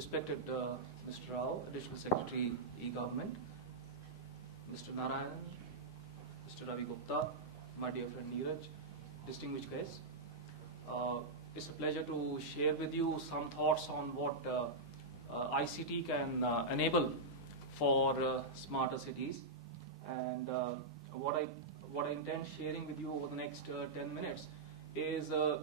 respected Mr. Rao, Additional Secretary, E-Government, Mr. Narayan, Mr. Ravi Gupta, my dear friend Neeraj, distinguished guests. It's a pleasure to share with you some thoughts on what ICT can enable for smarter cities, and what I intend sharing with you over the next 10 minutes is a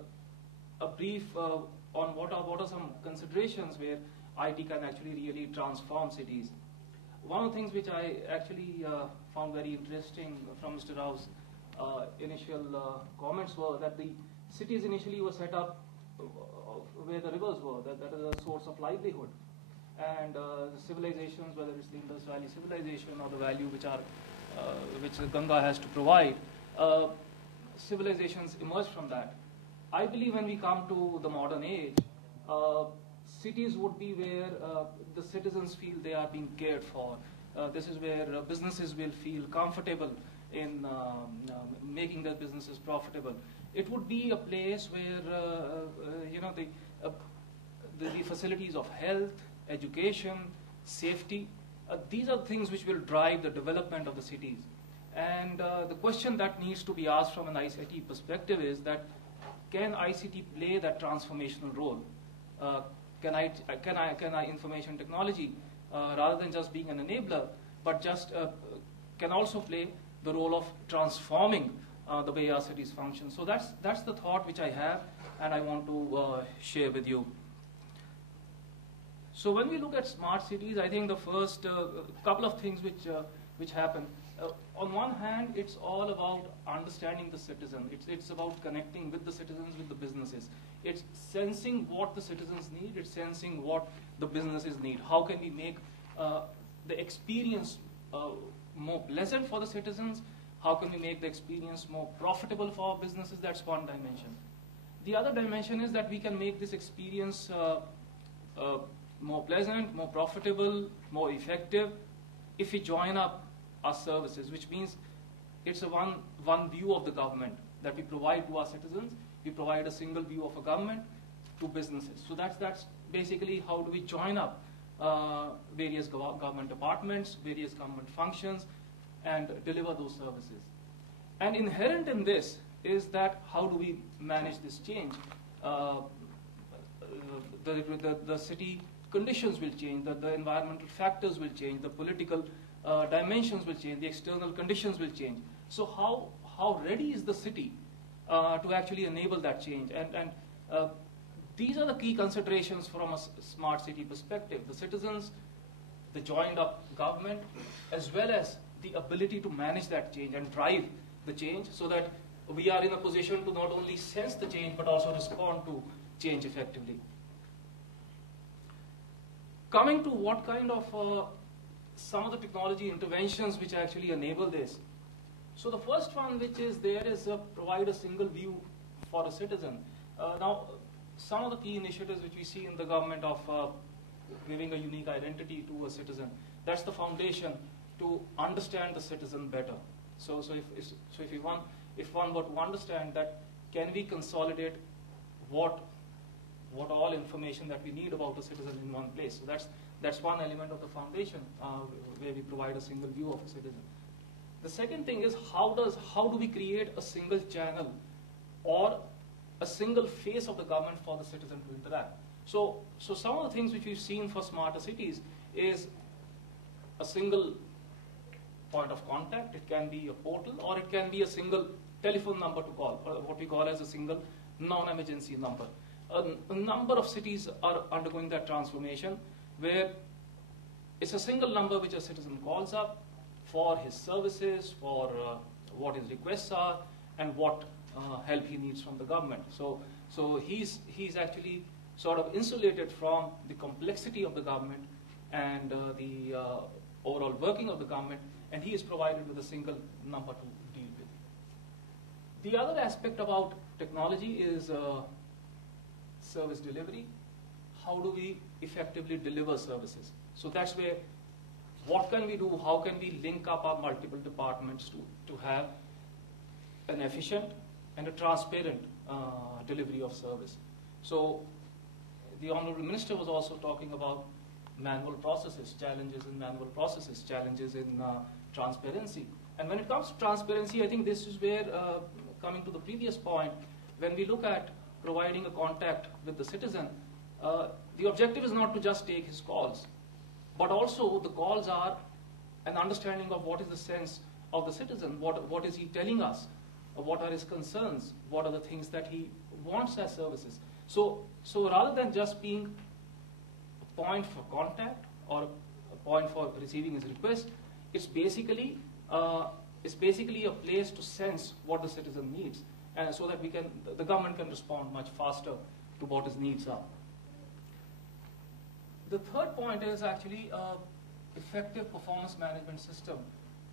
brief on what are some considerations where IT can actually really transform cities. One of the things which I actually found very interesting from Mr. Rao's initial comments were that the cities initially were set up where the rivers were, that is a source of livelihood. And the civilizations, whether it's the Indus Valley civilization or the value which the Ganga has to provide, civilizations emerge from that. I believe when we come to the modern age, cities would be where the citizens feel they are being cared for. This is where businesses will feel comfortable in making their businesses profitable. It would be a place where the facilities of health, education, safety, these are things which will drive the development of the cities. And the question that needs to be asked from an ICT perspective is that, can ICT play that transformational role? Can information technology, rather than just being an enabler, but just can also play the role of transforming the way our cities function? So that's the thought which I have, and I want to share with you. So when we look at smart cities, I think the first couple of things which happen. On one hand, it's all about understanding the citizen. It's about connecting with the citizens, with the businesses. It's sensing what the citizens need. It's sensing what the businesses need. How can we make the experience more pleasant for the citizens? How can we make the experience more profitable for our businesses? That's one dimension. The other dimension is that we can make this experience more pleasant, more profitable, more effective if we join up our services, which means it's a one view of the government that we provide to our citizens. We provide a single view of a government to businesses. So that's basically how do we join up various government departments, various government functions, and deliver those services. And inherent in this is that how do we manage this change? The city conditions will change, the environmental factors will change, the political dimensions will change, the external conditions will change. So how ready is the city to actually enable that change? And these are the key considerations from a smart city perspective. The citizens, the joined up government, as well as the ability to manage that change and drive the change so that we are in a position to not only sense the change but also respond to change effectively. Coming to what kind of some of the technology interventions which actually enable this. So the first one which is there is provide a single view for a citizen. Now, some of the key initiatives which we see in the government of giving a unique identity to a citizen, that's the foundation to understand the citizen better. So if one were to understand that, can we consolidate what all information that we need about a citizen in one place? So that's one element of the foundation where we provide a single view of a citizen. The second thing is how do we create a single channel or a single face of the government for the citizen to interact? So some of the things which we've seen for smarter cities is a single point of contact. It can be a portal, or it can be a single telephone number to call, or what we call as a single non-emergency number. A number of cities are undergoing that transformation where it's a single number which a citizen calls up for his services, for what his requests are, and what help he needs from the government. So he's actually sort of insulated from the complexity of the government and the overall working of the government, and he is provided with a single number to deal with. The other aspect about technology is service delivery. How do we effectively deliver services? So that's where, what can we do? How can we link up our multiple departments to have an efficient and a transparent delivery of service? So the Honorable Minister was also talking about manual processes, challenges in manual processes, challenges in transparency. And when it comes to transparency, I think this is where, coming to the previous point, when we look at providing a contact with the citizen, the objective is not to just take his calls, but also the calls are an understanding of what is the sense of the citizen, what is he telling us, what are his concerns, what are the things that he wants as services. So rather than just being a point for contact or a point for receiving his request, it's basically a place to sense what the citizen needs, and so that the government can respond much faster to what his needs are. The third point is actually effective performance management system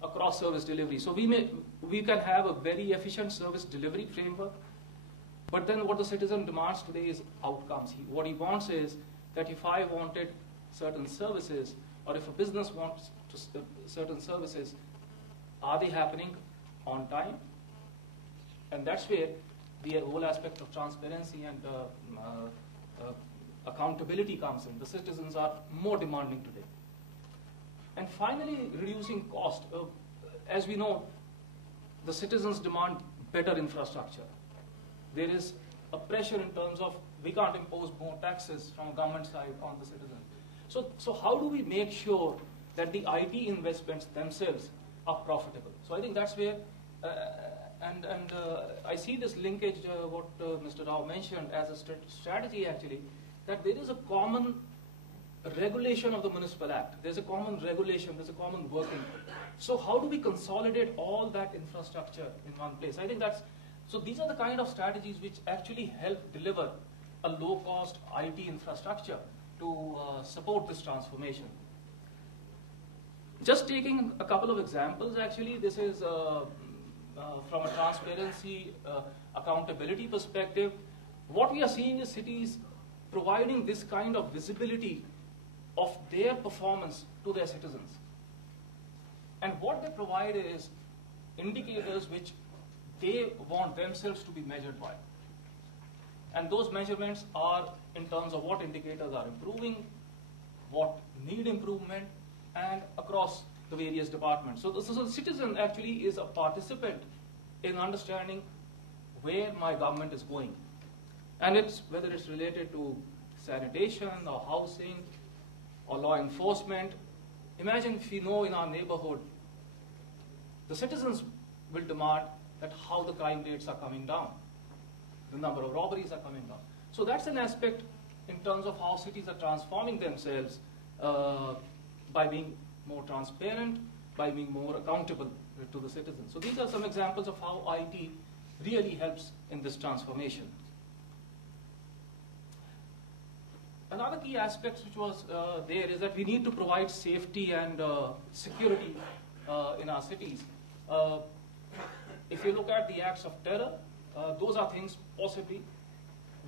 across service delivery. So we can have a very efficient service delivery framework, but then what the citizen demands today is outcomes. What he wants is that if I wanted certain services, or if a business wants certain services, are they happening on time? And that's where the whole aspect of transparency and accountability comes in. The citizens are more demanding today. And finally, reducing cost. As we know, the citizens demand better infrastructure. There is a pressure in terms of we can't impose more taxes from government side on the citizen. So how do we make sure that the IT investments themselves are profitable? So I think that's where, I see this linkage, what Mr. Rao mentioned as a strategy actually, that there is a common regulation of the Municipal Act. There's a common regulation, there's a common working. So how do we consolidate all that infrastructure in one place? I think so these are the kind of strategies which actually help deliver a low-cost IT infrastructure to support this transformation. Just taking a couple of examples, actually, this is from a transparency, accountability perspective. What we are seeing is cities providing this kind of visibility of their performance to their citizens. And what they provide is indicators which they want themselves to be measured by. And those measurements are in terms of what indicators are improving, what need improvement, and across the various departments. So the citizen actually is a participant in understanding where my government is going. And whether it's related to sanitation or housing or law enforcement. Imagine if we know in our neighborhood, the citizens will demand that how the crime rates are coming down, the number of robberies are coming down. So that's an aspect in terms of how cities are transforming themselves by being more transparent, by being more accountable to the citizens. So these are some examples of how IT really helps in this transformation. Another key aspect which was there is that we need to provide safety and security in our cities. If you look at the acts of terror, those are things possibly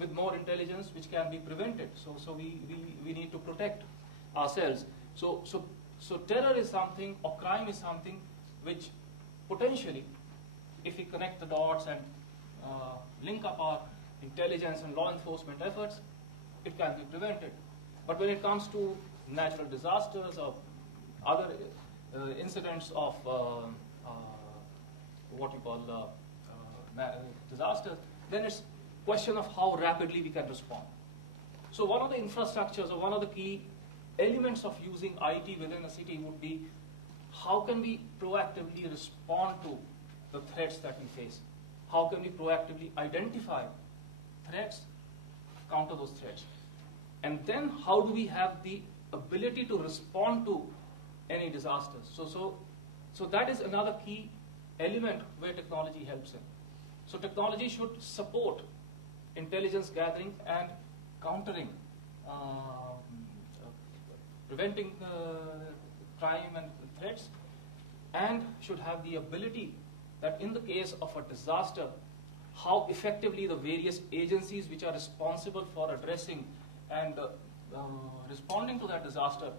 with more intelligence which can be prevented. So we need to protect ourselves. So terror is something, or crime is something which potentially, if we connect the dots and link up our intelligence and law enforcement efforts, it can be prevented. But when it comes to natural disasters or other incidents of what you call disasters, then it's a question of how rapidly we can respond. So one of the infrastructures or one of the key elements of using IT within a city would be how can we proactively respond to the threats that we face? How can we proactively identify threats, counter those threats? And then how do we have the ability to respond to any disasters? So that is another key element where technology helps in. So technology should support intelligence gathering and countering, preventing crime and threats, and should have the ability that in the case of a disaster, how effectively the various agencies which are responsible for addressing and responding to that disaster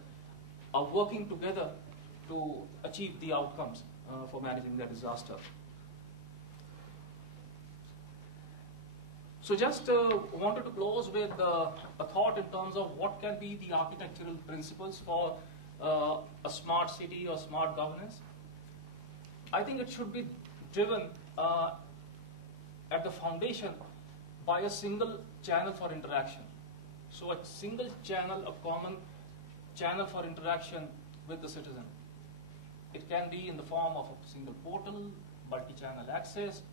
are working together to achieve the outcomes for managing that disaster. So just wanted to close with a thought in terms of what can be the architectural principles for a smart city or smart governance. I think it should be driven at the foundation by a single channel for interaction. So a single channel, a common channel for interaction with the citizen. It can be in the form of a single portal, multi-channel access,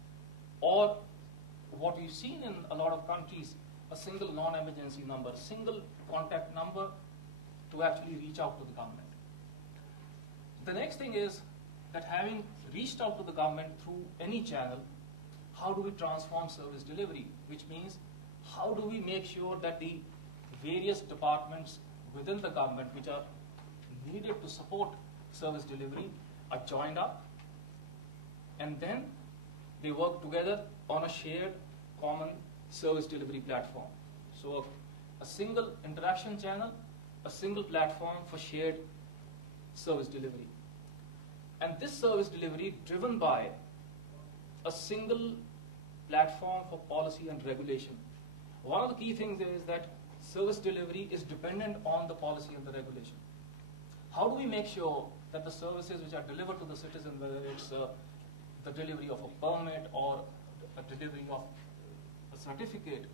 or what we've seen in a lot of countries, a single non-emergency number, single contact number to actually reach out to the government. The next thing is that having reached out to the government through any channel, how do we transform service delivery? Which means, how do we make sure that the various departments within the government which are needed to support service delivery are joined up, and then they work together on a shared common service delivery platform. So a single interaction channel, a single platform for shared service delivery. And this service delivery driven by a single platform for policy and regulation. One of the key things is that service delivery is dependent on the policy and the regulation. How do we make sure that the services which are delivered to the citizen, whether it's the delivery of a permit or a delivery of a certificate,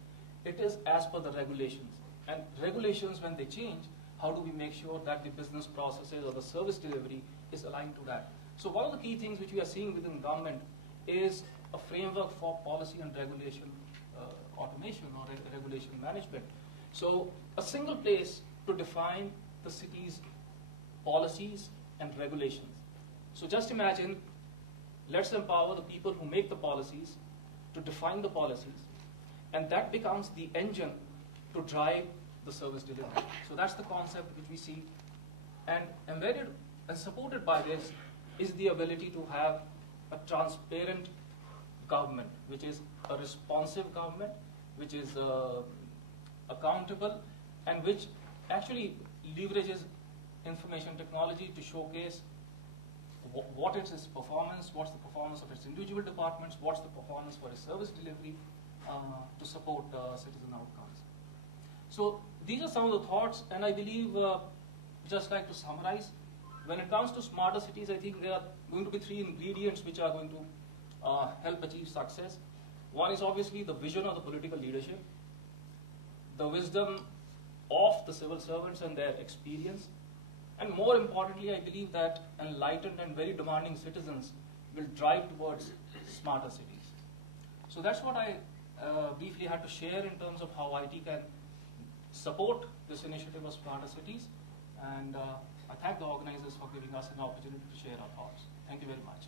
it is as per the regulations. And regulations, when they change, how do we make sure that the business processes or the service delivery is aligned to that? So one of the key things which we are seeing within government is a framework for policy and regulation automation or regulation management. So a single place to define the city's policies and regulations. So just imagine, let's empower the people who make the policies to define the policies, and that becomes the engine to drive the service delivery. So that's the concept which we see. And embedded and supported by this is the ability to have a transparent government, which is a responsive government, which is accountable, and which actually leverages information technology to showcase what is its performance, what's the performance of its individual departments, what's the performance for its service delivery to support citizen outcomes. So these are some of the thoughts, and I believe, just like to summarize, when it comes to smarter cities, I think there are going to be 3 ingredients which are going to help achieve success. One is obviously the vision of the political leadership, the wisdom of the civil servants and their experience, and more importantly, I believe that enlightened and very demanding citizens will drive towards smarter cities. So that's what I briefly had to share in terms of how IT can support this initiative of smarter cities, and I thank the organizers for giving us an opportunity to share our thoughts. Thank you very much.